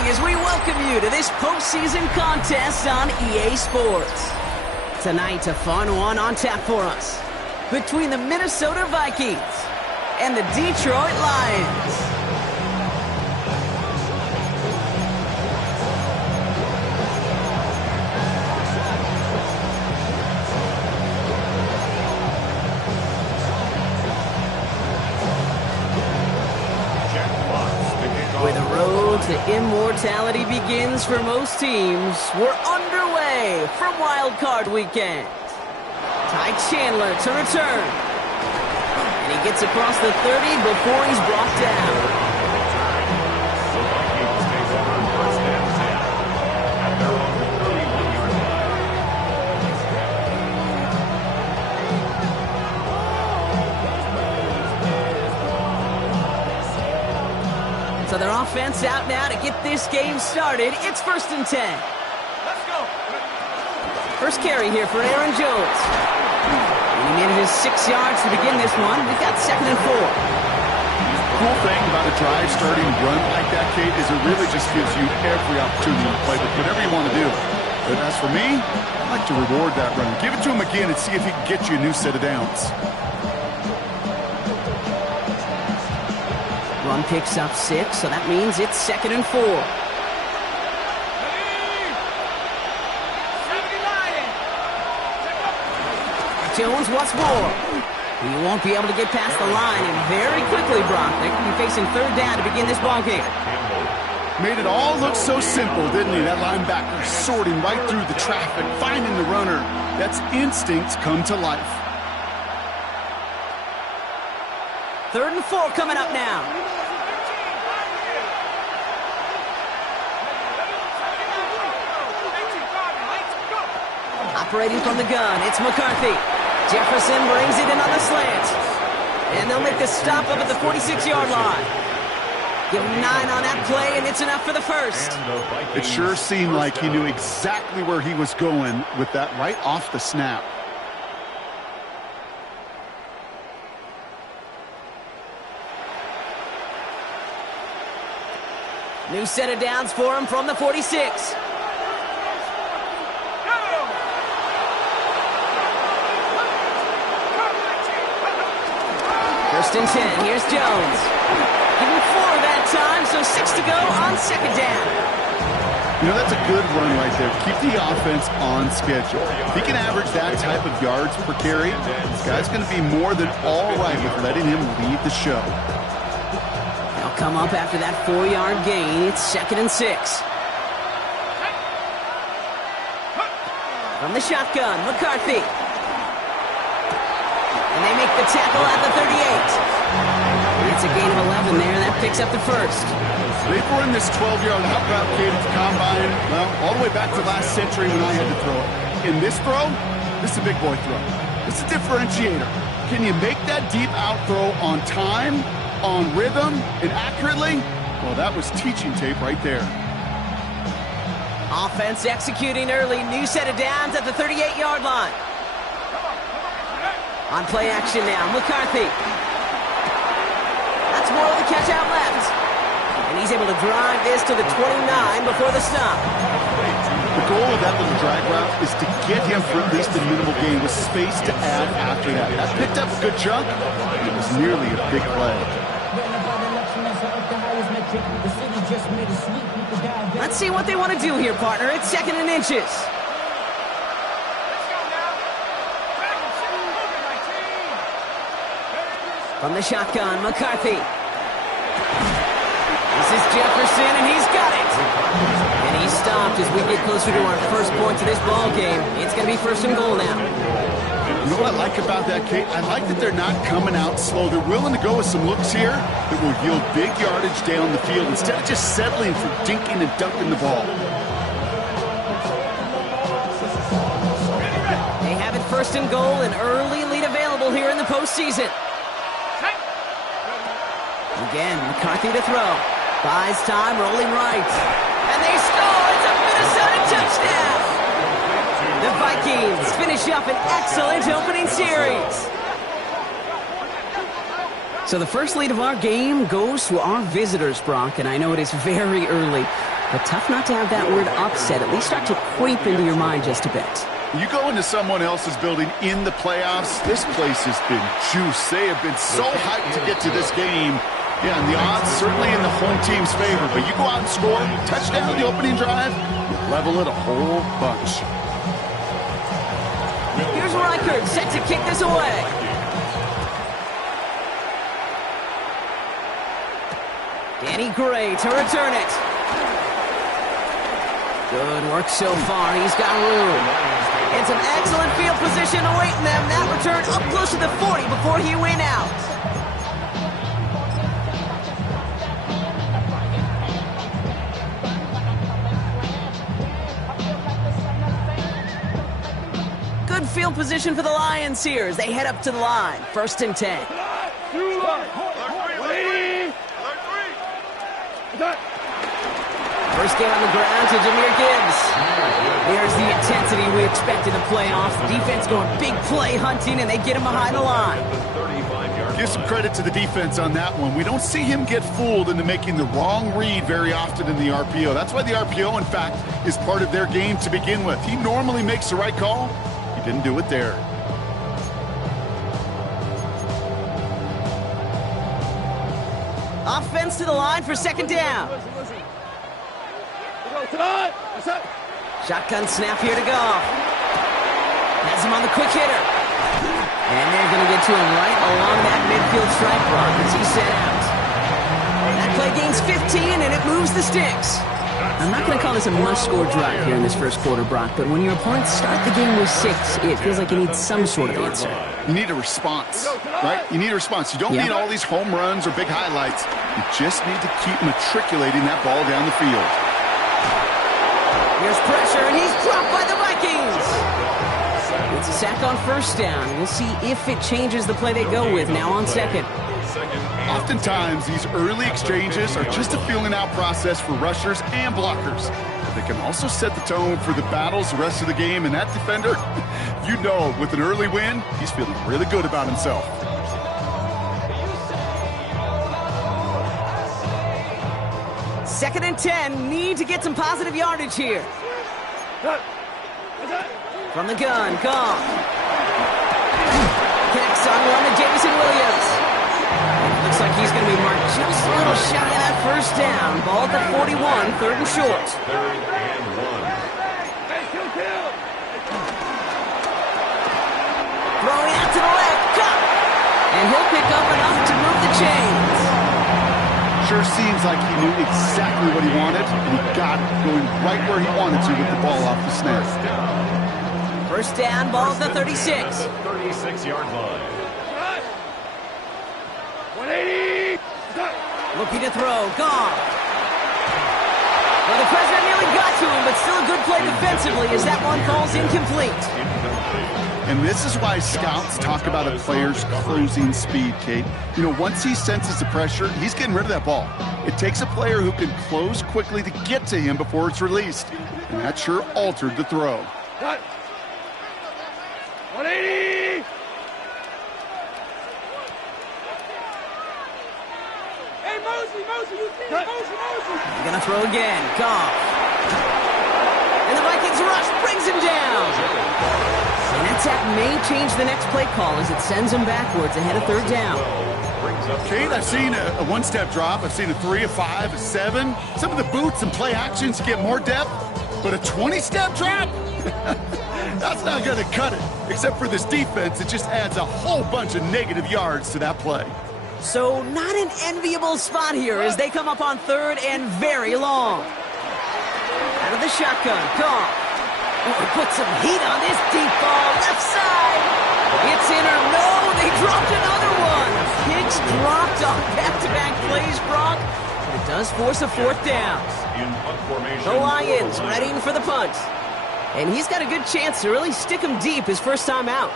morning as we welcome you to this postseason contest on EA Sports. Tonight, a fun one on tap for us between the Minnesota Vikings and the Detroit Lions. Where the road to immortality begins for most teams, we're underway from Wild Card Weekend. Ty Chandler to return. And he gets across the 30 before he's brought down. So their offense out now to get this game started. It's 1st and 10. Let's go. First carry here for Aaron Jones. And he manages 6 yards to begin this one. We've got 2nd and 4. The cool thing about a drive starting run like that, Kate, is it really just gives you every opportunity to play with whatever you want to do. But as for me, I like to reward that run. Give it to him again and see if he can get you a new set of downs. Run picks up 6, so that means it's 2nd and 4. Jones wants more. He won't be able to get past the line, and very quickly, Brock, they could be facing 3rd down to begin this ballgame. Made it all look so simple, didn't he? That linebacker sorting right through the traffic, finding the runner. That's instincts come to life. 3rd and 4 coming up now. Operating from the gun, it's McCarthy. Jefferson brings it in on the slant. And they'll make the stop up at the 46-yard line. Give him 9 on that play, and it's enough for the first. It sure seemed like he knew exactly where he was going with that right off the snap. New set of downs for him from the 46. First and 10, here's Jones. Give him 4 that time, so 6 to go on 2nd down. You know, that's a good run right there. Keep the offense on schedule. If he can average that type of yards per carry, this guy's going to be more than all right with letting him lead the show. They'll come up after that 4-yard gain. It's 2nd and 6. From the shotgun, McCarthy. And they make the tackle at the 38. It's a gain of 11 there. That picks up the first. They've run this 12-yard out route, kid, at the combine, well, all the way back to last century when I had to throw it. In this throw, this is a big boy throw. It's a differentiator. Can you make that deep out throw on time, on rhythm, and accurately? Well, that was teaching tape right there. Offense executing early. New set of downs at the 38-yard line. On play action now, McCarthy. That's more of the catch out left. And he's able to drive this to the 29 before the stop. The goal of that little drag route is to get him for at least a minimal gain with space to add after that. That picked up a good chunk. It was nearly a big play. Let's see what they want to do here, partner. It's 2nd and inches. From the shotgun, McCarthy. This is Jefferson, and he's got it. And he's stopped as we get closer to our first points of this ball game. It's going to be 1st and goal now. You know what I like about that, Kate? I like that they're not coming out slow. They're willing to go with some looks here that will yield big yardage down the field instead of just settling for dinking and dunking the ball. They have it 1st and goal, an early lead available here in the postseason. Again, McCarthy to throw. Buys time, rolling right. And they score! It's a Minnesota touchdown! The Vikings finish up an excellent opening series. So the first lead of our game goes to our visitors, Brock, and I know it is very early. But tough not to have that word upset at least start to creep into your mind just a bit. You go into someone else's building in the playoffs, this place has been juiced. They have been so hyped to get to this game. Yeah, and the odds certainly in the home team's favor. But you go out and score, touchdown the opening drive, level it a whole bunch. Here's Reichert, set to kick this away. Danny Gray to return it. Good work so far. He's got room. And some excellent field position awaiting them. That return up close to the 40 before he went out. Good field position for the Lions here as they head up to the line. 1st and 10. First game on the ground to Jahmyr Gibbs. There's the intensity we expect in the playoffs. Defense going big play hunting, and they get him behind the line. Give some credit to the defense on that one. We don't see him get fooled into making the wrong read very often in the RPO. That's why the RPO, in fact, is part of their game to begin with. He normally makes the right call. He didn't do it there. Offense to the line for 2nd down. Shotgun snap here to Goff. Has him on the quick hitter. And they're going to get to him right along that midfield stripe block as he set out. That play gains 15, and it moves the sticks. I'm not going to call this a must-score drive here in this first quarter, Brock, but when your opponents start the game with 6, it feels like you need some sort of answer. You need a response, right? You need a response. You don't need all these home runs or big highlights. You just need to keep matriculating that ball down the field. Here's pressure, and he's dropped by the Vikings. It's a sack on 1st down. We'll see if it changes the play they go with now on 2nd. Oftentimes, these early exchanges are just a feeling-out process for rushers and blockers. But they can also set the tone for the battles the rest of the game, and that defender, you know, with an early win, he's feeling really good about himself. Second and 10, need to get some positive yardage here. From the gun, Goff. Connects on one to Jameson Williams. Looks like he's going to be marked just a little shy of that 1st down. Ball at the 41, 3rd and short. Throwing out to the left, Goff. And he'll pick up enough to move the chains. Sure seems like he knew exactly what he wanted, and he got it going right where he wanted to with the ball off the snap. 1st down, ball at the 36. 36-yard line. 180. Looking to throw, Goff. Well, the pressure nearly got to him, but still a good play defensively as that one falls incomplete. And this is why scouts talk about a player's closing speed, Kate. You know, once he senses the pressure, he's getting rid of that ball. It takes a player who can close quickly to get to him before it's released. And that sure altered the throw. 180! Hey, Mosey, you see it? Mosey! They're going to throw again. Goff. And the Vikings rush brings him down. And that sack may change the next play call as it sends him backwards ahead of 3rd down. Kate, I've seen a one-step drop. I've seen a 3, a 5, a 7. Some of the boots and play actions get more depth. But a 20-step drop? That's not going to cut it. Except for this defense, it just adds a whole bunch of negative yards to that play. So not an enviable spot here as they come up on 3rd and very long. Out of the shotgun, Goff. Put some heat on this deep ball, left side. It's in or no, they dropped another one. Picks dropped on back-to-back plays, Brock. But it does force a 4th down. The Lions ready for the punt. And he's got a good chance to really stick him deep his first time out.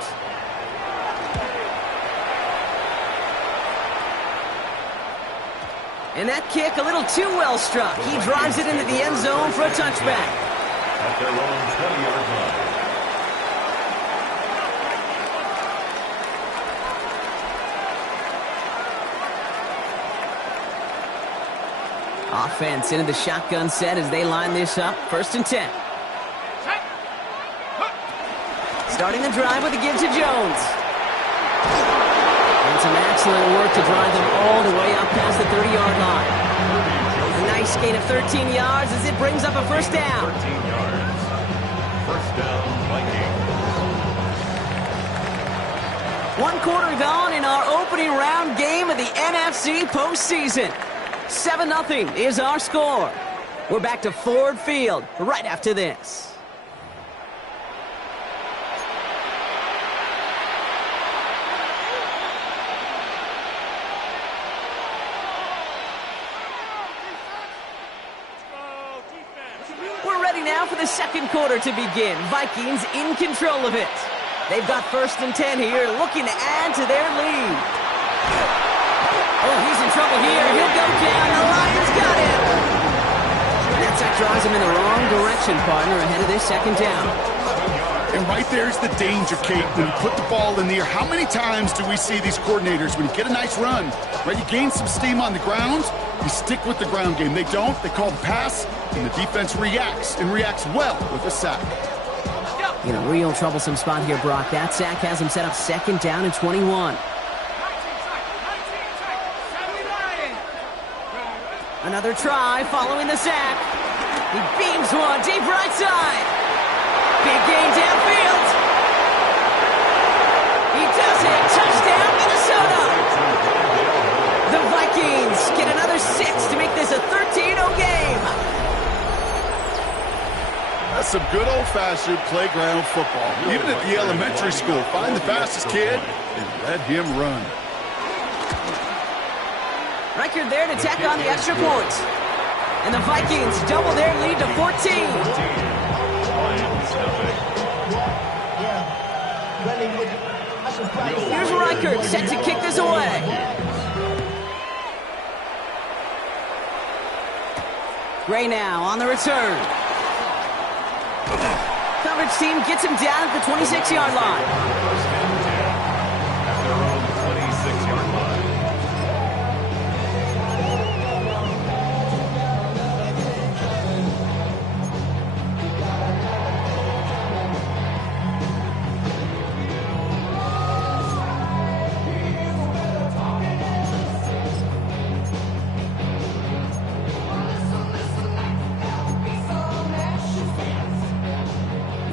And that kick a little too well struck. He drives it into the end zone for a touchback. At their own 20-yard line. Offense into the shotgun set as they line this up. 1st and 10. Starting the drive with a give to Jones. And some excellent work to drive them all the way up past the 30-yard line. A nice gain of 13 yards as it brings up a 1st down. 13 yards. 1st down, Vikings. 1 quarter gone in our opening round game of the NFC postseason. 7-0 is our score. We're back to Ford Field right after this. We're ready now for the 2nd quarter to begin. Vikings in control of it. They've got 1st and 10 here, looking to add to their lead. Oh, he's in trouble here. He'll go down. The Lions got him. That sack draws him in the wrong direction, partner, ahead of this 2nd down. And right there's the danger, Kate, when you put the ball in the air. How many times do we see these coordinators, when you get a nice run, right, you gain some steam on the ground, you stick with the ground game. They don't. They call the pass, and the defense reacts, and reacts well with a sack. In a real troublesome spot here, Brock. That sack has him set up 2nd down and 21. Another try following the sack. He beams one deep right side. Big gain downfield. He does it. Touchdown, Minnesota. The Vikings get another 6 to make this a 13-0 game. That's some good old-fashioned playground football. Even at the elementary school, find the fastest kid and let him run. Record there to tack on the extra point. And the Vikings double their lead to 14. Here's Reichert set to kick this away. Gray now on the return. Coverage team gets him down at the 26-yard line. At their own 26-yard line.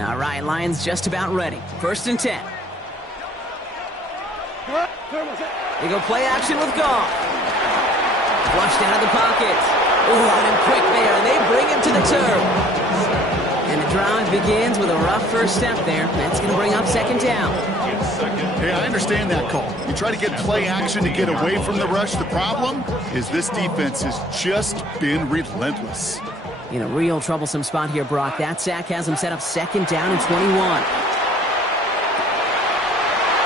All right, Lions just about ready. 1st and 10. They go play action with Goff. Flushed out of the pocket. Ooh, on him quick there, and they bring him to the turf. And the drive begins with a rough 1st step there. That's going to bring up 2nd down. Hey, I understand that call. You try to get play action to get away from the rush. The problem is this defense has just been relentless. In a real troublesome spot here, Brock. That sack has him set up 2nd down and 21.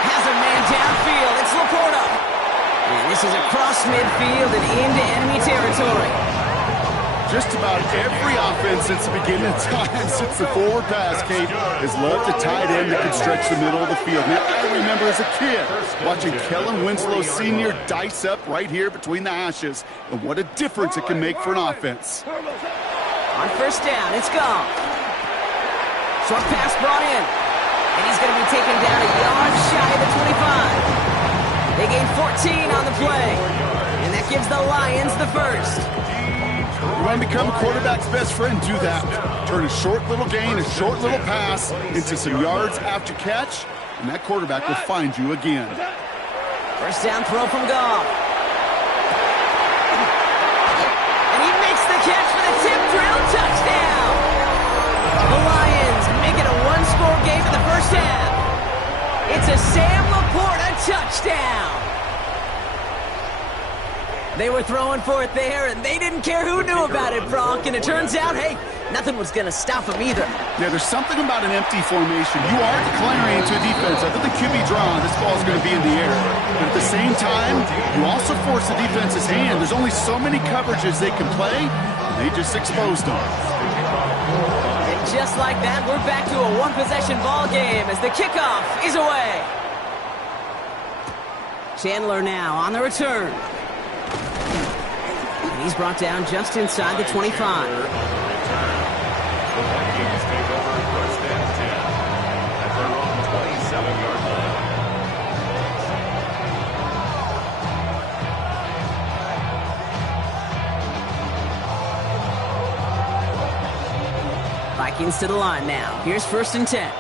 Has a man downfield. It's Laporta. And this is across midfield and into enemy territory. Just about every offense since the beginning of time, since the forward pass, Kate, has loved a tight end that can stretch the middle of the field. Now, I remember as a kid watching Kellen Winslow Sr. dice up right here between the hashes, and what a difference it can make for an offense. On 1st down, it's gone. Short pass brought in. And he's going to be taken down a yard shy of the 25. They gain 14 on the play. And that gives the Lions the 1st. You want to become a quarterback's best friend? Do that. Turn a short little gain, a short little pass into some yards after catch, and that quarterback will find you again. 1st down throw from Goff. And he makes the catch for the tip drill touchdown. The Lions make it a 1-score game in the 1st half. It's a Sam Laporta touchdown. They were throwing for it there, and they didn't care who knew about it, Brock. And it turns out, hey, nothing was going to stop them either. Yeah, there's something about an empty formation. You are declaring to a defense, after the QB draw, this ball's going to be in the air. But at the same time, you also force the defense's hand. There's only so many coverages they can play, and they just exposed them. And just like that, we're back to a one-possession ball game as the kickoff is away. Chandler now on the return. He's brought down just inside the 25. On the return. The Vikings take over first and 10 at their own 27-yard line. Vikings to the line now. Here's first and 10.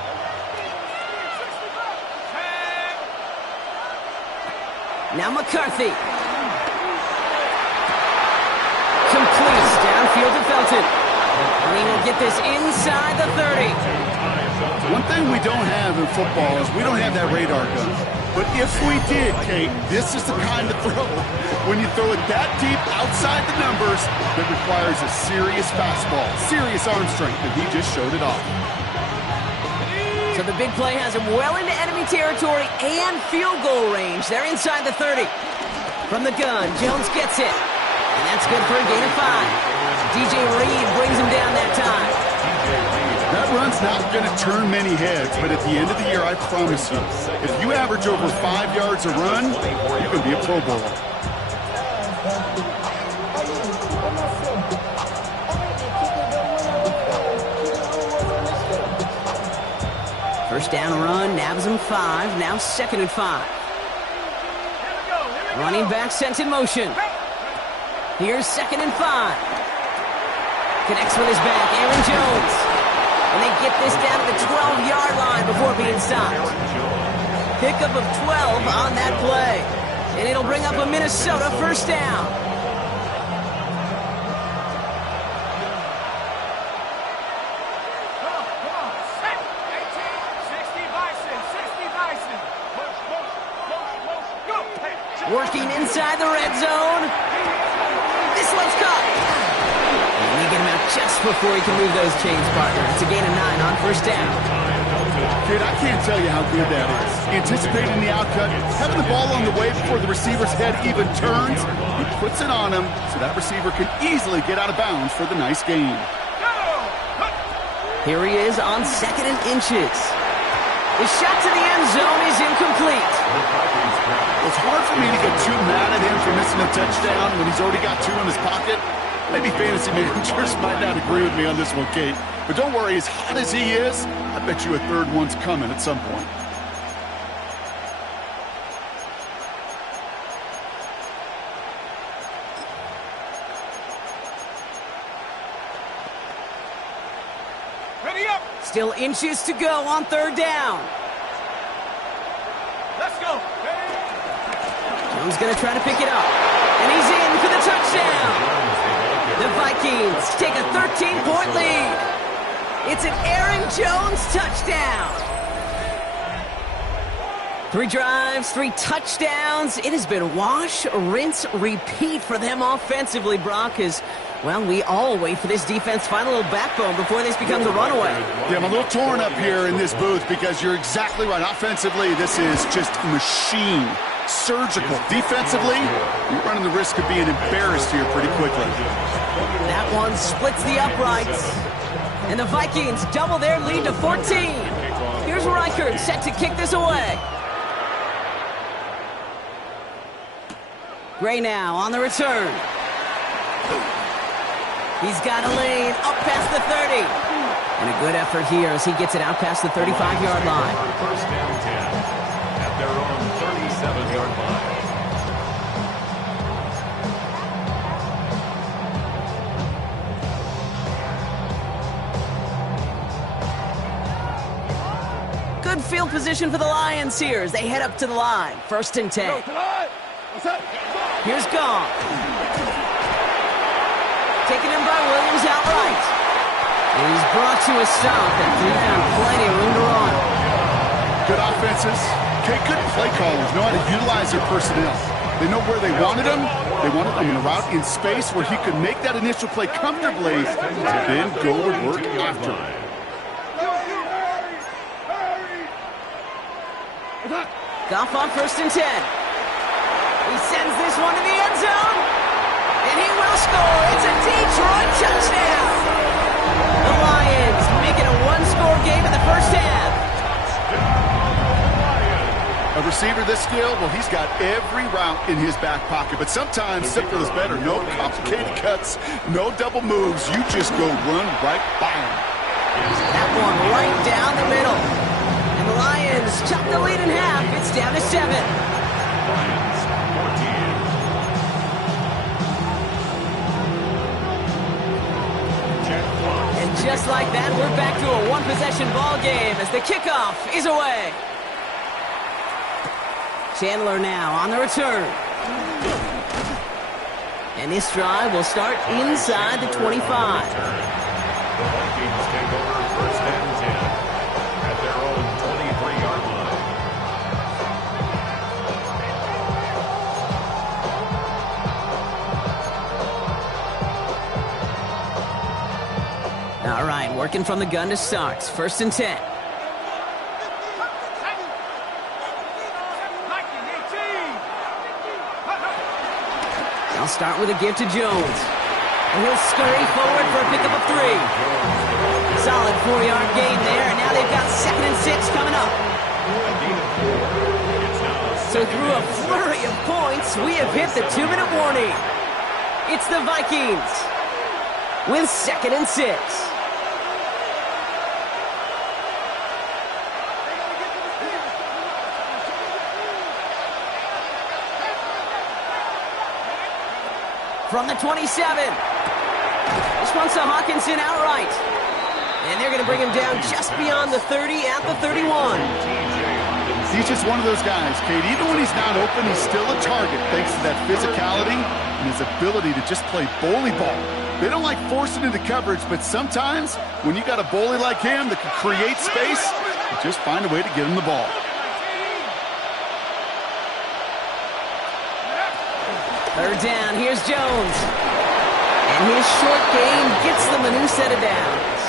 Now McCarthy. Completes downfield to Felton. And he will get this inside the 30. One thing we don't have in football is we don't have that radar gun. But if we did, Kate, this is the kind of throw. When you throw it that deep outside the numbers, that requires a serious fastball, serious arm strength, and he just showed it off. So the big play has him well into enemy territory and field goal range. They're inside the 30. From the gun, Jones gets it. And that's good for a gain of 5. DJ Reed brings him down that time. That run's not going to turn many heads, but at the end of the year, I promise you, if you average over 5 yards a run, you can be a Pro Bowler. First down run, nabs him 5, now second and 5. Running back sent in motion. Here's second and 5. Connects with his back, Aaron Jones. And they get this down to the 12-yard line before being stopped. Pickup of 12 on that play. And it'll bring up a Minnesota first down. Working inside the red zone. This one's caught. And they get him out just before he can move those chains, partner. It's a gain of 9 on first down. Kid, I can't tell you how good that is. Anticipating the outcut, having the ball on the way before the receiver's head even turns. He puts it on him so that receiver can easily get out of bounds for the nice gain. Here he is on second and inches. The shot to the end zone is incomplete. It's hard for me to get too mad at him for missing a touchdown when he's already got 2 in his pocket. Maybe fantasy managers might not agree with me on this one, Kate. But don't worry, as hot as he is, I bet you a third one's coming at some point. Ready up. Still inches to go on third down. Let's go. Jones going to try to pick it up. And he's in for the touchdown. The Vikings take a 13-point lead. It's an Aaron Jones touchdown. 3 drives, 3 touchdowns. It has been wash, rinse, repeat for them offensively, Brock, as, well, we all wait for this defense to find a little backbone before this becomes a runaway. Yeah, I'm a little torn up here in this booth because you're exactly right. Offensively, this is just a machine. Surgical. Defensively, you're running the risk of being embarrassed here pretty quickly. That one splits the uprights. And the Vikings double their lead to 14. Here's Reichert set to kick this away. Gray now on the return. He's got a lane up past the 30. And a good effort here as he gets it out past the 35-yard line. First down 10 at their own 37-yard line. Good field position for the Lions here as they head up to the line. First and 10. Here's Gong. Taken in by Williams outright. And he's brought to a stop and he found plenty of room to run. Good offenses. Okay, good play callers know how to utilize their personnel. They know where they wanted him. They wanted him in a route in space where he could make that initial play comfortably and then go and work after it. Goff on first and 10. He sends this one to the end zone. And he will score. It's a Detroit touchdown. The Lions make it a one-score game in the first half. Ever receiver this skilled, well, he's got every route in his back pocket. But sometimes simple is better. No complicated cuts, no double moves. You just go run right by him. That one right down the middle. And the Lions chop the lead in half. It's down to 7. Lions 14. Check clock. And just like that, we're back to a one-possession ball game as the kickoff is away. Chandler now on the return. And this drive will start inside the 25. The Vikings take over first and 10 at their own 23-yard line. All right, working from the gun to start. First and 10. They'll start with a give to Jones. And he'll scurry forward for a pickup of 3. Solid 4-yard gain there, and now they've got 2nd and 6 coming up. So through a flurry of points, we have hit the 2-minute warning. It's the Vikings with 2nd and 6. From the 27. This one's to Hawkinson outright. And they're going to bring him down just beyond the 30 at the 31. He's just one of those guys, Kate. Even when he's not open, he's still a target thanks to that physicality and his ability to just play bully ball. They don't like forcing into coverage, but sometimes when you got a bully like him that can create space, you just find a way to get him the ball. Third down, here's Jones. And his short gain gets them a new set of downs.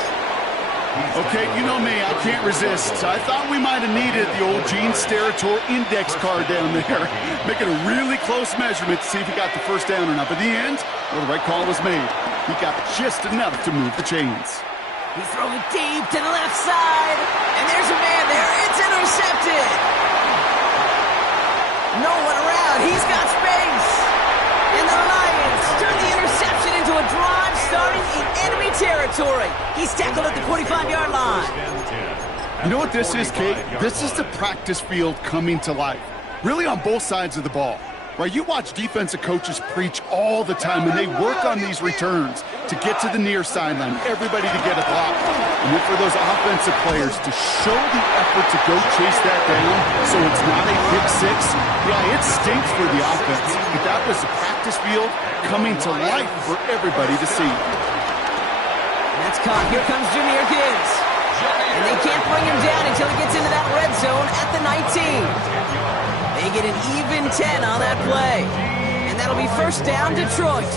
Okay, you know me, I can't resist. I thought we might have needed the old Gene Steratore index card down there. Making a really close measurement to see if he got the first down or not. But in the end, well, the right call was made. He got just enough to move the chains. He's throwing deep to the left side. And there's a man there. It's intercepted. No one around. He's got space. And the Lions turn the interception into a drive starting in enemy territory. He's tackled at the 45-yard line. You know what this is, Kate? This is the practice field coming to life. Really on both sides of the ball. Right, you watch defensive coaches preach all the time, and they work on these returns to get to the near sideline, everybody to get a block. And then for those offensive players to show the effort to go chase that down so it's not a pick six, yeah, it stinks for the offense. But that was the practice field coming to life for everybody to see. That's caught. Here comes Jahmyr Gibbs. And they can't bring him down until he gets into that red zone at the 19. They get an even 10 on that play. And that'll be first down, Detroit.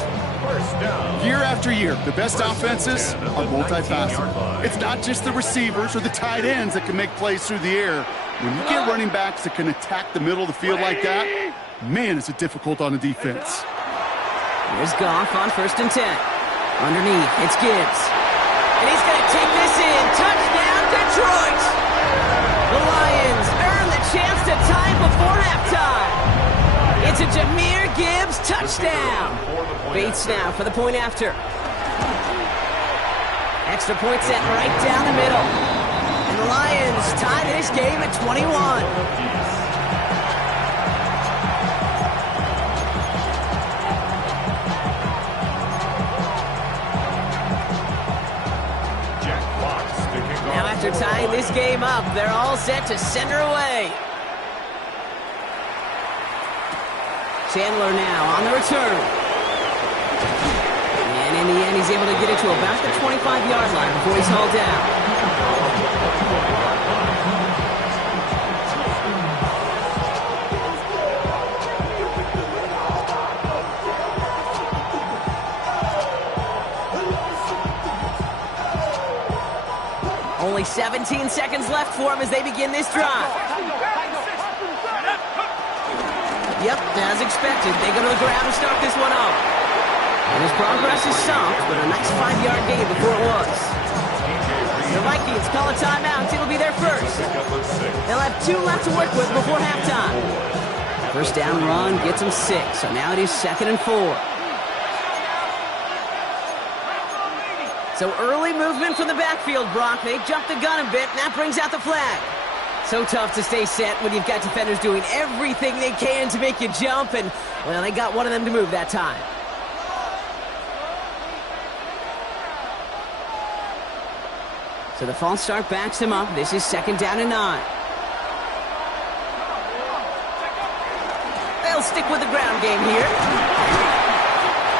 Year after year, the best offenses are multifaceted. It's not just the receivers or the tight ends that can make plays through the air. When you get running backs that can attack the middle of the field like that, man, is it difficult on the defense. Here's Goff on first and 10. Underneath, it's Gibbs. And he's going to take this in. Touchdown, Detroit! The Lions earn the chance to tie before halftime. It's a Jahmyr Gibbs touchdown. Bates now for the point after. Extra point set right down the middle. And the Lions tie this game at 21. After tying this game up, they're all set to send her away. Chandler now on the return. And in the end, he's able to get it to about the 25-yard line before he's hauled down. Only 17 seconds left for him as they begin this drive. Yep, as expected, they go to the ground and start this one off. And his progress is stopped, but a nice 5-yard gain before it was. The Vikings call a timeout. It'll be their first. They'll have have 2 left to work with before halftime. First down run gets him 6, so now it is 2nd and 4. So early movement from the backfield, Brock. They jumped the gun a bit, and that brings out the flag. So tough to stay set when you've got defenders doing everything they can to make you jump, and, well, they got one of them to move that time. So the false start backs him up. This is 2nd down and 9. They'll stick with the ground game here.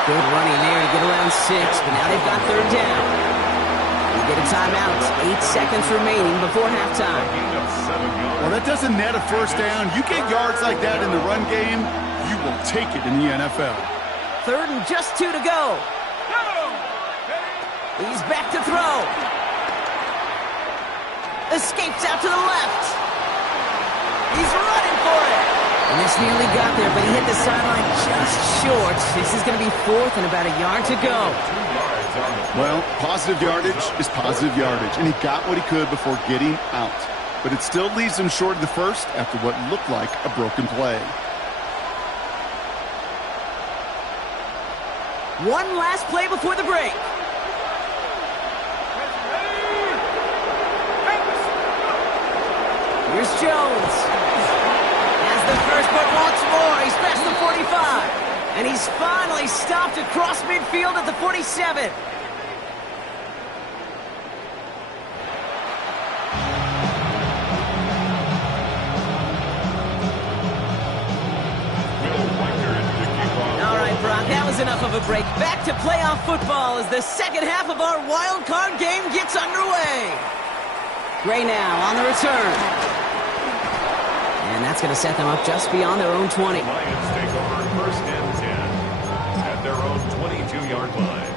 Good running there to get around 6, but now they've got 3rd down. We get a timeout. 8 seconds remaining before halftime. Well, that doesn't net a first down. You get yards like that in the run game, you will take it in the NFL. 3rd and just 2 to go. He's back to throw. Escapes out to the left. He's running for it. And this nearly got there, but he hit the sideline just short. This is going to be 4th and about a yard to go. Well, positive yardage is positive yardage, and he got what he could before getting out. But it still leaves him short of the first after what looked like a broken play. One last play before the break. Here's Jones. Has the first, but wants more. He's past the 45. And he's finally stopped across midfield at the 47. All right, Brock, that was enough of a break. Back to playoff football as the second half of our wild card game gets underway. Gray now on the return. And that's going to set them up just beyond their own 20. Lions take over 1st and 10 at their own 22-yard line.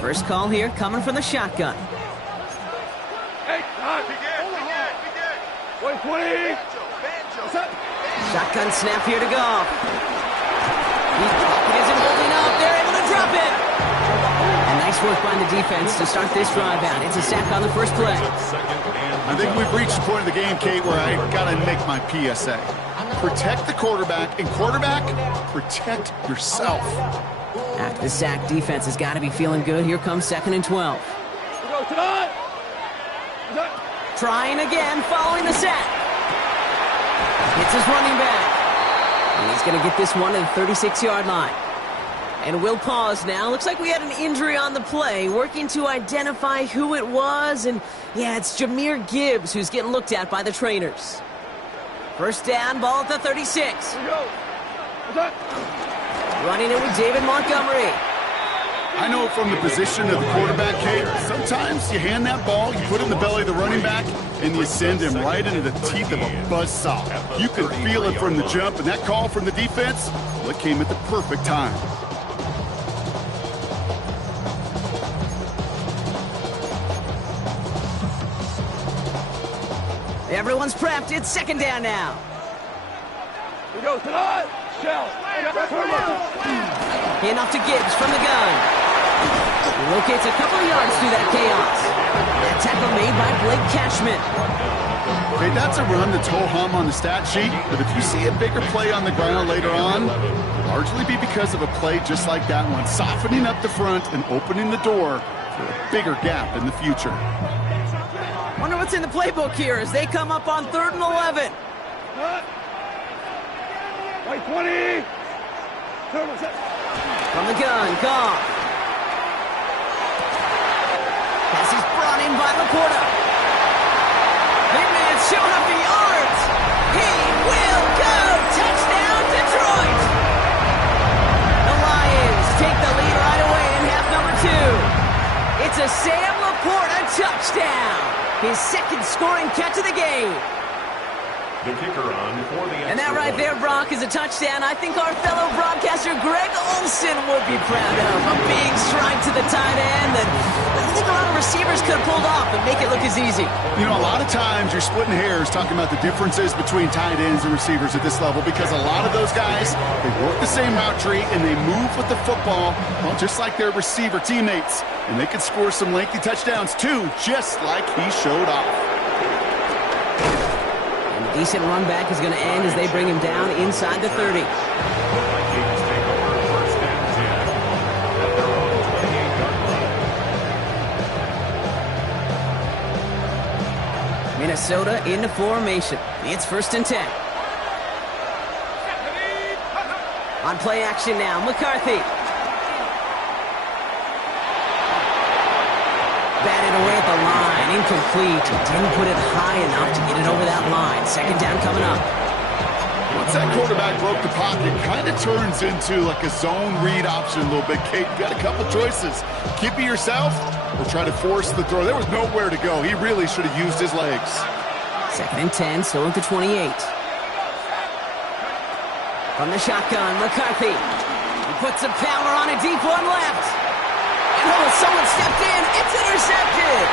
First call here coming from the shotgun. Hey, begin. 20. Shotgun snap here to go. He isn't holding up. They're able to drop it. And nice work by the defense to start this drive out. It's a sack on the first play. I think we've reached the point of the game, Kate, where I got to make my PSA. Protect the quarterback, and quarterback, protect yourself. After the sack, defense has got to be feeling good. Here comes 2nd and 12. Trying again, following the sack. Hits his running back. And he's going to get this one to the 36-yard line. And we'll pause now. Looks like we had an injury on the play. Working to identify who it was. And, yeah, it's Jahmyr Gibbs who's getting looked at by the trainers. First down, ball at the 36. Running it with David Montgomery. I know from the position of the quarterback, Kate, sometimes you hand that ball, you put it in the belly of the running back, and you send him right into the teeth of a buzzsaw. You could feel it from the jump, and that call from the defense, well, it came at the perfect time. Everyone's prepped. It's 2nd down now. We go tonight. Shell. Handoff to Gibbs from the gun. He locates a couple of yards through that chaos. That tackle made by Blake Cashman. Okay, that's a run that's ho-hum on the stat sheet, but if you see a bigger play on the ground later on, it'll largely be because of a play just like that one, softening up the front and opening the door for a bigger gap in the future. Wonder what's in the playbook here as they come up on 3rd and 11. Right 20. From the gun, Goff. Pass is brought in by Laporta. Big man's showing up the yards. He will go. Touchdown, Detroit. The Lions take the lead right away in half number 2. It's a Sam Laporta touchdown. His 2nd scoring catch of the game. The kicker on for the And that right there, Brock, is a touchdown I think our fellow broadcaster Greg Olsen would be proud of. A big strike to the tight end, and think a lot of receivers could have pulled off and make it look as easy. You know, a lot of times you're splitting hairs talking about the differences between tight ends and receivers at this level because a lot of those guys, they work the same route tree and they move with the football, well, just like their receiver teammates. And they can score some lengthy touchdowns too, just like he showed off. And the decent run back is going to end as they bring him down inside the 30. Minnesota into formation. It's 1st and 10. On play action now, McCarthy. Batted away at the line, incomplete. Didn't put it high enough to get it over that line. 2nd down coming up. Once that quarterback broke the pocket, kind of turns into like a zone read option a little bit. Kate, you got a couple choices. Keep it yourself or try to force the throw. There was nowhere to go. He really should have used his legs. 2nd and 10, still at the 28. From the shotgun, McCarthy. He puts some power on a deep one left. And oh, someone stepped in. It's intercepted.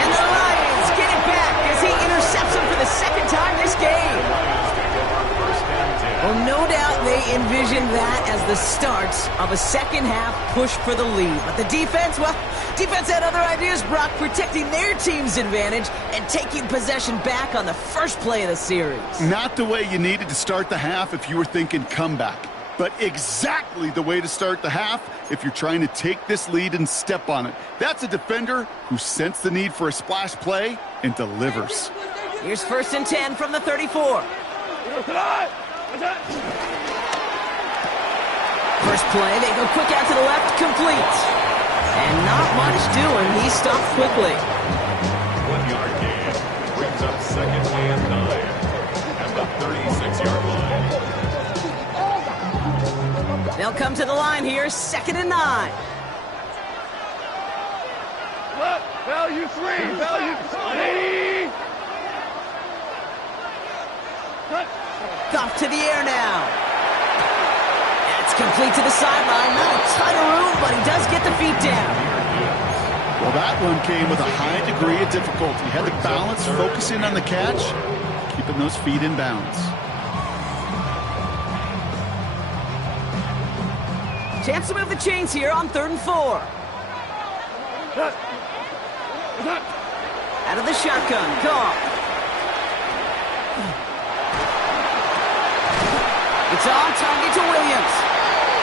And the Lions get it back as he intercepts him for the 2nd time this game. Well, no doubt they envisioned that as the start of a second-half push for the lead. But the defense, well, defense had other ideas, Brock, protecting their team's advantage and taking possession back on the first play of the series. Not the way you needed to start the half if you were thinking comeback, but exactly the way to start the half if you're trying to take this lead and step on it. That's a defender who sensed the need for a splash play and delivers. Here's 1st and 10 from the 34. First play, they go quick out to the left, complete. And not much doing, he stopped quickly. 1 yard gain brings up 2nd and 9 at the 36-yard line. They'll come to the line here, 2nd and 9. Value 3, value 3. Off to the air now. That's complete to the sideline. Not a ton of room, but he does get the feet down. Well, that one came with a high degree of difficulty. He had to balance, focusing on the catch, keeping those feet in bounds. Chance to move the chains here on 3rd and 4. Out of the shotgun, Goff. It's on target to Williams.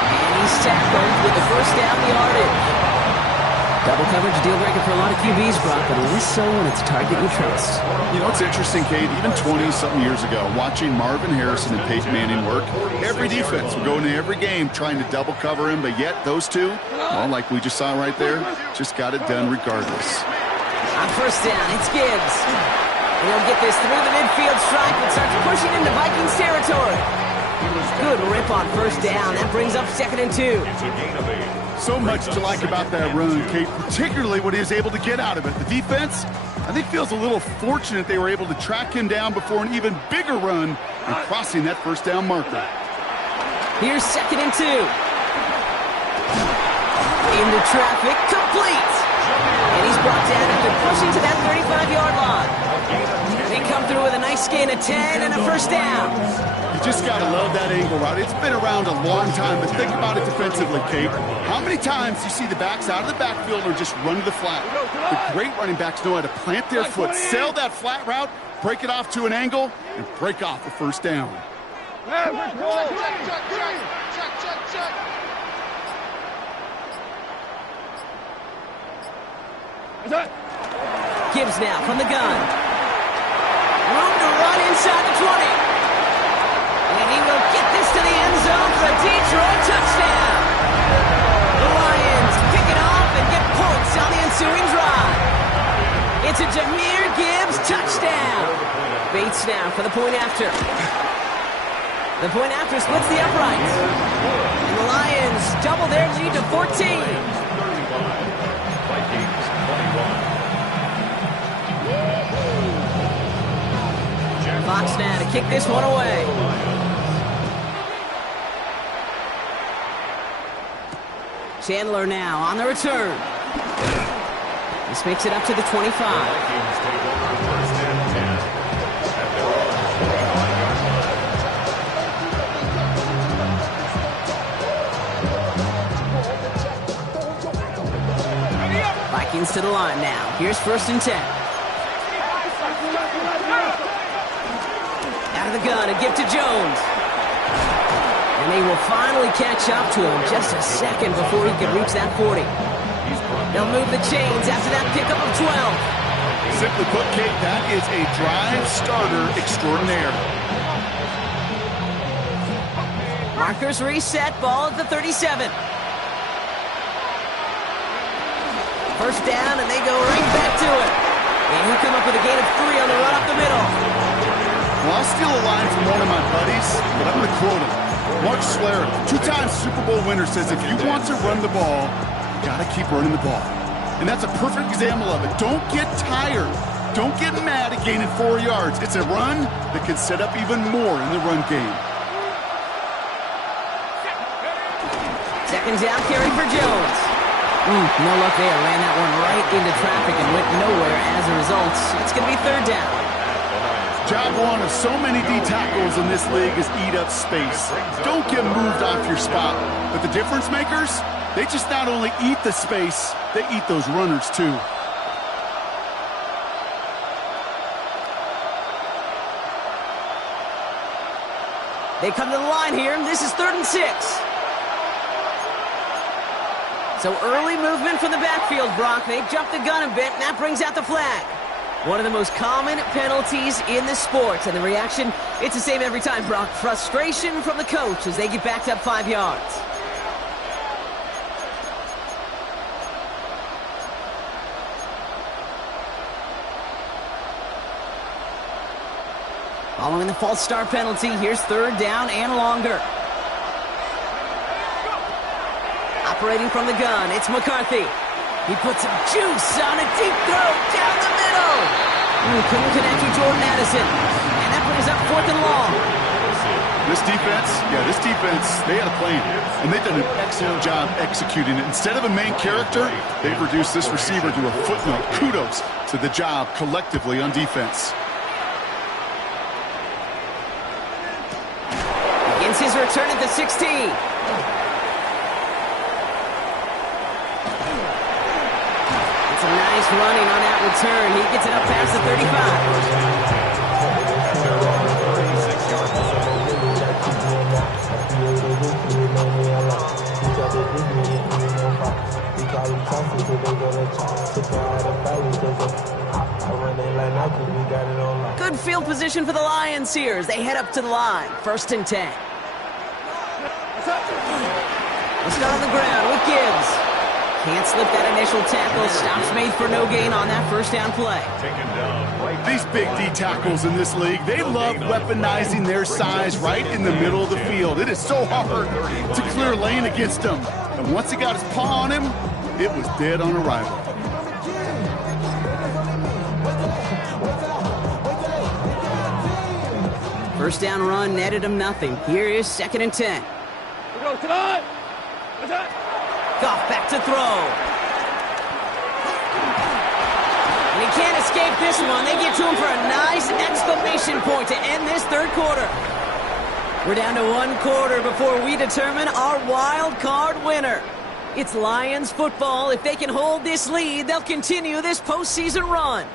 And he's tackled with the 1st down yardage. Double coverage deal breaker for a lot of QBs, Brock, but less so when it's a target you trust. You know, it's interesting, Kate, even 20-something years ago, watching Marvin Harrison and Peyton Manning work, every defense would go into every game trying to double cover him, but yet those two, well, like we just saw right there, just got it done regardless. On 1st down, it's Gibbs. And he'll get this through the midfield stripe and starts pushing into Vikings territory. Good rip on 1st down. That brings up 2nd and 2. It's a gain of 8. So much to like about that run, Kate, particularly what he was able to get out of it. The defense, I think, feels a little fortunate they were able to track him down before an even bigger run and crossing that 1st down marker. Here's 2nd and 2. Into traffic, complete. And he's brought down after pushing to that 35-yard line. They come through with a nice gain of 10 and a 1st down. You just got to love that angle route. It's been around a long time, but think about it defensively, Kate. How many times do you see the backs out of the backfield or just run to the flat? The great running backs know how to plant their foot, sail that flat route, break it off to an angle, and break off the 1st down. Gibbs now from the gun. Room to run inside the 20. And he will get this to the end zone for a Detroit touchdown. The Lions pick it off and get points on the ensuing drive. It's a Jahmyr Gibbs touchdown. Bates now for the point after. The point after splits the uprights. And the Lions double their lead to 14. Vikings 21. Fox now to kick this one away. Chandler now on the return. This makes it up to the 25. The Vikings take over first and 10 at their own 25-yard line. Vikings to the line now. Here's first and 10. Out of the gun, a gift to Jones. And they will finally catch up to him just a second before he can reach that 40. They'll move the chains after that pickup of 12. Simply put, Kate, that is a drive starter extraordinaire. Markers reset, ball at the 37. First down, and they go right back to it. And he'll come up with a gain of 3 on the run up the middle. Well, I'll steal a line from one of my buddies, but I'm going to quote him. Mark Schlereth, 2-time Super Bowl winner, says if you want to run the ball, you got to keep running the ball. And that's a perfect example of it. Don't get tired. Don't get mad at gaining 4 yards. It's a run that can set up even more in the run game. Second down carry for Jones. No luck there. Ran that one right into traffic and went nowhere as a result. It's going to be third down. Job one of so many D tackles in this league is eat up space. Don't get moved off your spot. But the difference makers, they just not only eat the space, they eat those runners too. They come to the line here. This is 3rd and 6. So early movement from the backfield, Brock. They jump the gun a bit, and that brings out the flag. One of the most common penalties in the sport. And the reaction, it's the same every time, Brock. Frustration from the coach as they get backed up 5 yards. Following the false start penalty, here's 3rd down and longer. Operating from the gun, it's McCarthy. He puts some juice on a deep throw down the middle. Couldn't connect with Jordan Addison. And that brings up 4th and long. This defense, they had a plan. And they've done an excellent job executing it. Instead of a main character, they've reduced this receiver to a footnote. Kudos to the job collectively on defense. Begins his return at the 16. It's a nice running on that return. He gets it up past the 35. Good field position for the Lions here as they head up to the line. 1st and 10. Let's start on the ground with Gibbs. Can't slip that initial tackle. Stops made for no gain on that first down play. These big D tackles in this league, they love weaponizing their size right in the middle of the field. It is so hard to clear lane against them. And once he got his paw on him, it was dead on arrival. First down run netted him nothing. Here is 2nd and 10. Goff back to throw. And he can't escape this one. They get to him for a nice exclamation point to end this 3rd quarter. We're down to 1 quarter before we determine our wild card winner. It's Lions football. If they can hold this lead, they'll continue this postseason run.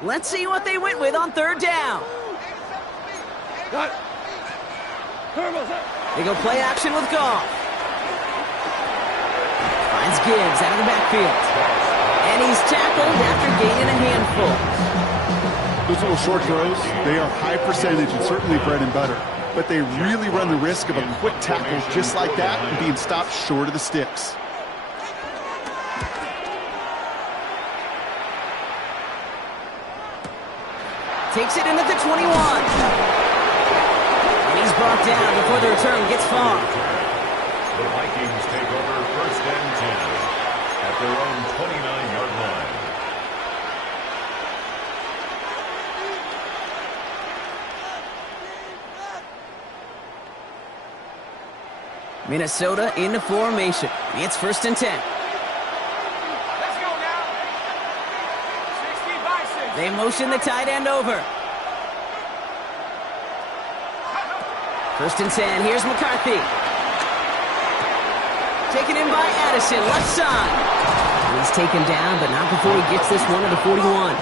Let's see what they went with on 3rd down. They go play action with Goff. Finds Gibbs out of the backfield. And he's tackled after gaining a handful. Those little short throws, they are high percentage and certainly bread and butter. But they really run the risk of a quick tackle just like that and being stopped short of the sticks. Takes it in at the 21. And he's brought down before the return gets far. The Vikings take over at their own 29-yard line. Minnesota into formation. It's 1st and 10. Let's go now. 60 by 6. They motion the tight end over. 1st and 10. Here's McCarthy. Taken in by Addison, left side. He's taken down, but not before he gets this one at the 41.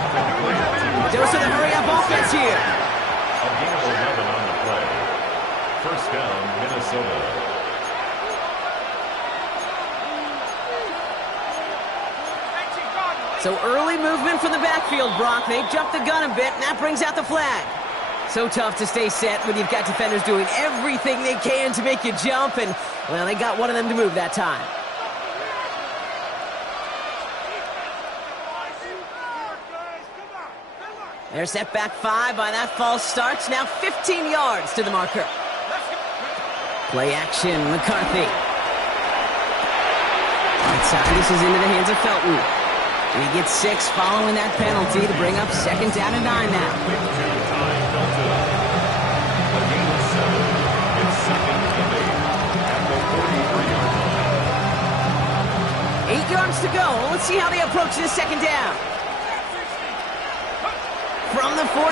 Dose of the hurry-up offense here. A gain of 11 on the play. 1st down, Minnesota. So early movement from the backfield, Brock. They jumped the gun a bit, and that brings out the flag. So tough to stay set when you've got defenders doing everything they can to make you jump, and, well, they got one of them to move that time. They're set back 5 by that false start. Now 15 yards to the marker. Play action, McCarthy. Outside, this is into the hands of Felton. And he gets 6 following that penalty to bring up 2nd down and 9 now. A gain of 7. It's 2nd and 8 at the 43-yard line. 8 yards to go. Let's see how they approach this 2nd down. From the 43.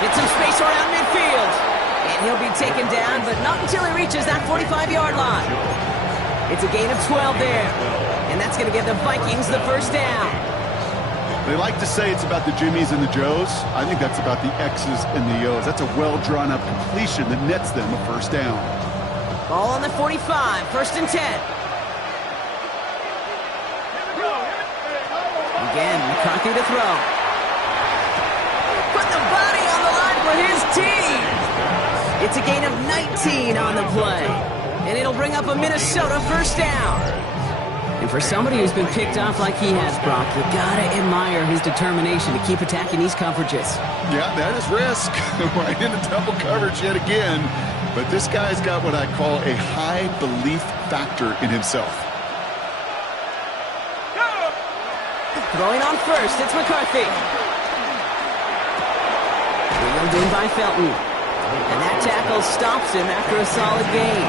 Get some space around midfield. And he'll be taken down, but not until he reaches that 45-yard line. It's a gain of 12 there. And that's going to give the Vikings the 1st down. They like to say it's about the Jimmies and the Joes. I think that's about the X's and the O's. That's a well-drawn-up completion that nets them a 1st down. Ball on the 45, 1st and 10. Again, McCarthy to throw. Put the body on the line for his team. It's a gain of 19 on the play. And it'll bring up a Minnesota 1st down. And for somebody who's been picked off like he has, Brock, you gotta admire his determination to keep attacking these coverages. Yeah, that is risk. Right into double coverage yet again. But this guy's got what I call a high belief factor in himself. Throwing on 1st, it's McCarthy. Wheeled in by Felton. And that tackle stops him after a solid gain.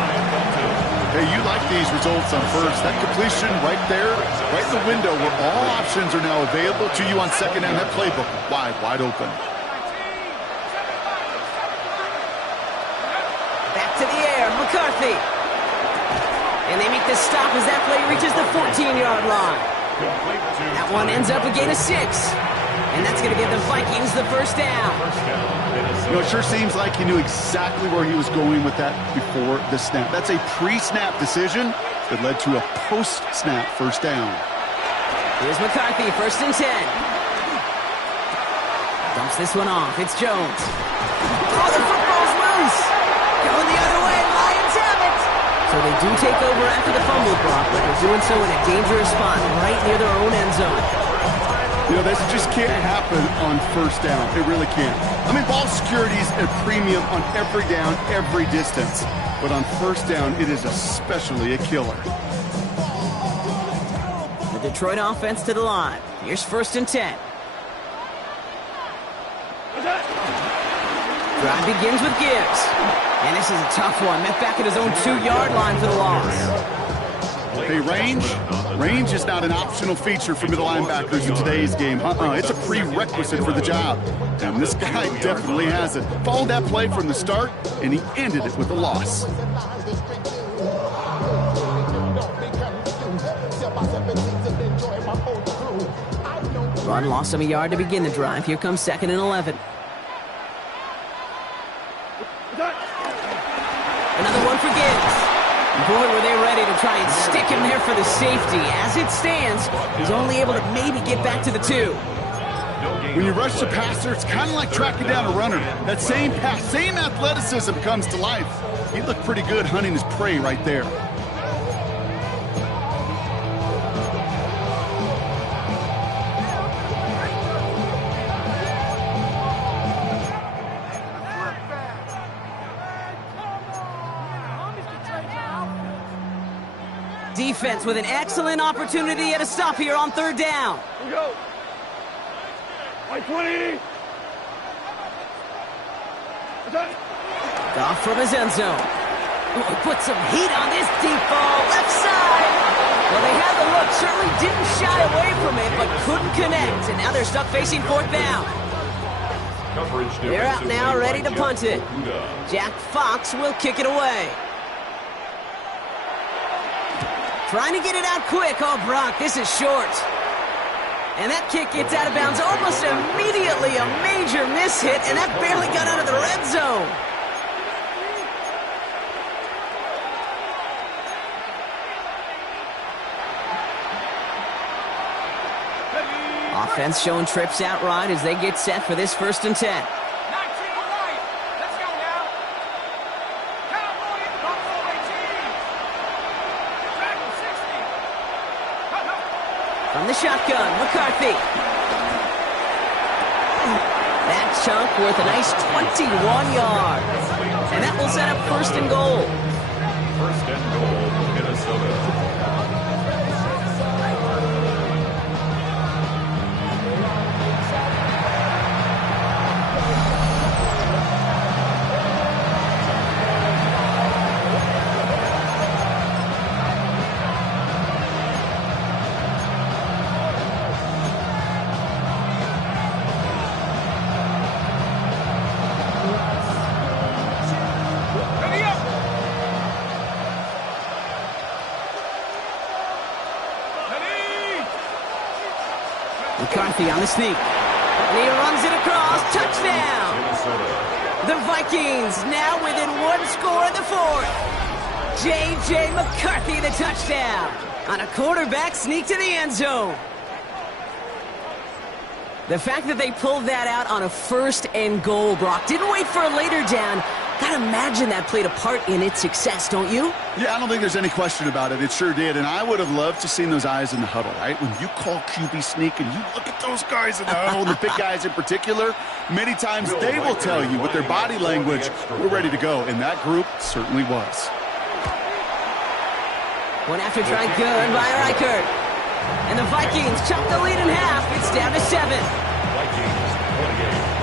Hey, you like these results on 1st. That completion right there, right in the window where all options are now available to you on 2nd down. That playbook wide open. Back to the air, McCarthy. And they make the stop as that play reaches the 14-yard line. That one ends up a gain of 6. And that's going to give the Vikings the 1st down. You know, it sure seems like he knew exactly where he was going with that before the snap. That's a pre-snap decision that led to a post-snap 1st down. Here's McCarthy, 1st and 10. Dumps this one off. It's Jones. Oh, the football's loose. Going the other way. Lions have it. So they do take over after the fumble block, but they're doing so in a dangerous spot right near their own end zone. You know, this just can't happen on 1st down. It really can't. I mean, ball security is a premium on every down, every distance. But on 1st down, it is especially a killer. The Detroit offense to the line. Here's 1st and 10. Drive begins with Gibbs. And this is a tough one. Met back at his own 2-yard line for the loss. Hey, range is not an optional feature for middle linebackers in today's game. It's a prerequisite for the job. And this guy definitely has it. Followed that play from the start, and he ended it with a loss. Run lost him a yard to begin the drive. Here comes 2nd and 11. Another one for Gibbs. Boy, were they ready to try and stick him there for the safety. As it stands, he's only able to maybe get back to the 2. When you rush the passer, it's kind of like tracking down a runner. That same pass, same athleticism comes to life. He looked pretty good hunting his prey right there. defense with an excellent opportunity at a stop here on third down. We go. Like 20. Off from his end zone. Ooh, put some heat on this deep ball. Left side. Well, they had the look. Certainly didn't shy away from it, but couldn't connect. And now they're stuck facing fourth down. They're out now, ready to punt it. Jack Fox will kick it away. Trying to get it out quick. Oh, Brock, this is short. And that kick gets out of bounds almost immediately. A major miss hit, and that barely got out of the red zone. Offense showing trips out right as they get set for this 1st and 10. 19 right. Let's go now. Cowboy in the Buffalo 18. Tackle 60. From the shotgun, McCarthy. That chunk worth a nice 21 yards. And that will set up 1st and goal. 1st and goal, Minnesota. McCarthy on the sneak. And he runs it across. Touchdown! The Vikings now within 1 score in the 4th. J.J. McCarthy the touchdown on a quarterback sneak to the end zone. The fact that they pulled that out on a 1st and goal, Brock, didn't wait for a later down. Gotta imagine that played a part in its success, don't you? Yeah, I don't think there's any question about it. It sure did, and I would have loved to seen those eyes in the huddle, right? When you call QB sneak and you look at those guys in the huddle, and the big guys in particular, many times they will tell you with their body language, we're ready to go, and that group certainly was. One after try good by Reichert. And the Vikings chop the lead in half. It's down to 7. Vikings 28.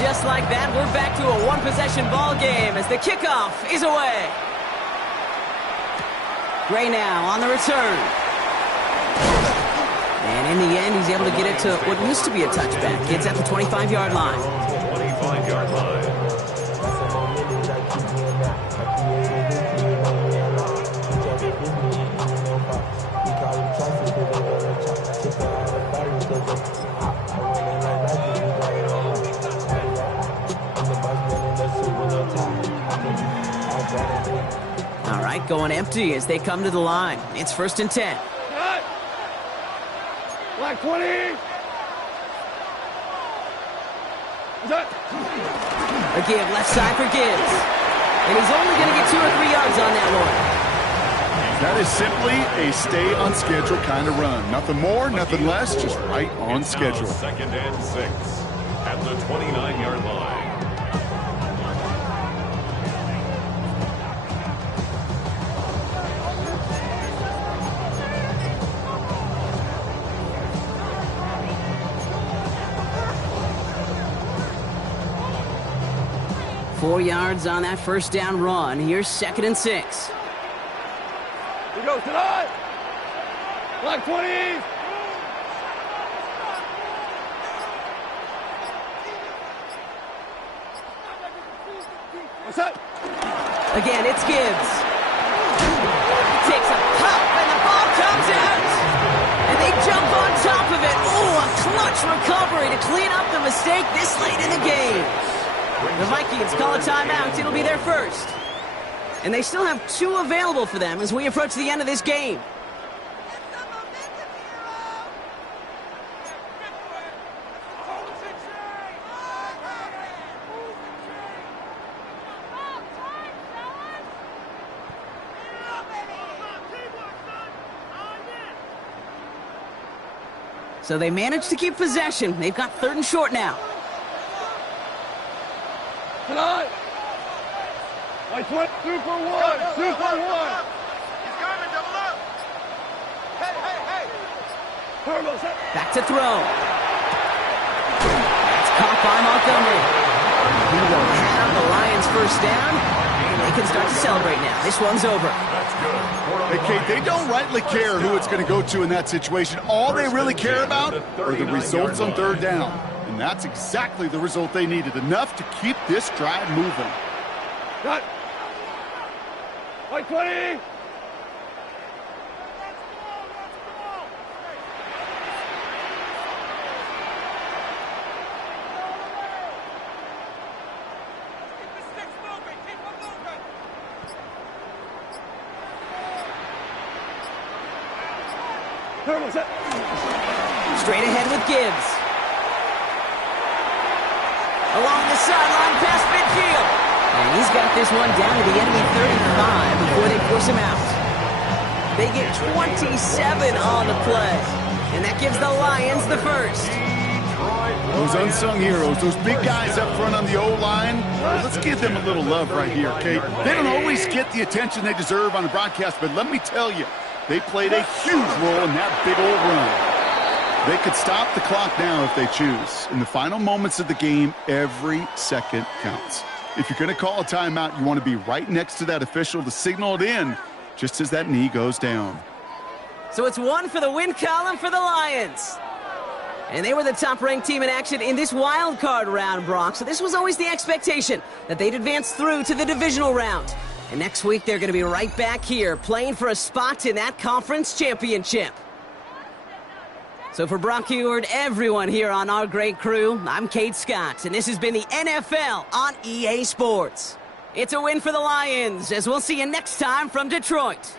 Just like that, we're back to a one-possession ball game as the kickoff is away. Gray now on the return. And in the end, he's able to get it to what used to be a touchback. It's at the 25-yard line. 25-yard line. All right, going empty as they come to the line. It's 1st and 10. Like 20. A give left side for Gibbs. And he's only going to get 2 or 3 yards on that one. That is simply a stay on schedule kind of run. Nothing more, nothing less, just right on schedule. 2nd and 6 at the 29-yard line. Four yards on that 1st down run. Here's 2nd and 6. He goes tonight. Like 20. What's up? Again, it's Gibbs. Takes a pop, and the ball comes out. And they jump on top of it. Oh, a clutch recovery to clean up the mistake this late in the game. The Vikings call a timeout. It'll be their first. And they still have 2 available for them as we approach the end of this game. So they managed to keep possession. They've got 3rd and short now. Tonight. Like 2 for 1. 2 for 1. He's coming, double up. Hey. Turbo set. Back to throw. That's caught by Montgomery. He will have the Lions first down, and they can start to celebrate now. This one's over. That's good. Hey, Kate, they don't rightly care who it's going to go to in that situation. All they really care about are the results on 3rd down. And that's exactly the result they needed. Enough to keep this drive moving. Cut. Like 20. Straight ahead with Gibbs. Along the sideline past midfield. And he's got this one down to the enemy 35 before they force him out. They get 27 on the play. And that gives the Lions the first. Those unsung heroes, those big guys up front on the O-line, let's give them a little love right here, Kate. They don't always get the attention they deserve on the broadcast, but let me tell you, they played a huge role in that big old run. They could stop the clock now if they choose. In the final moments of the game, every second counts. If you're going to call a timeout, you want to be right next to that official to signal it in just as that knee goes down. So it's 1 for the win column for the Lions. And they were the top-ranked team in action in this wild card round, Brock. So this was always the expectation that they'd advance through to the divisional round. And next week, they're going to be right back here playing for a spot in that conference championship. So for Brock Huard, everyone here on our great crew, I'm Kate Scott, and this has been the NFL on EA Sports. It's a win for the Lions, as we'll see you next time from Detroit.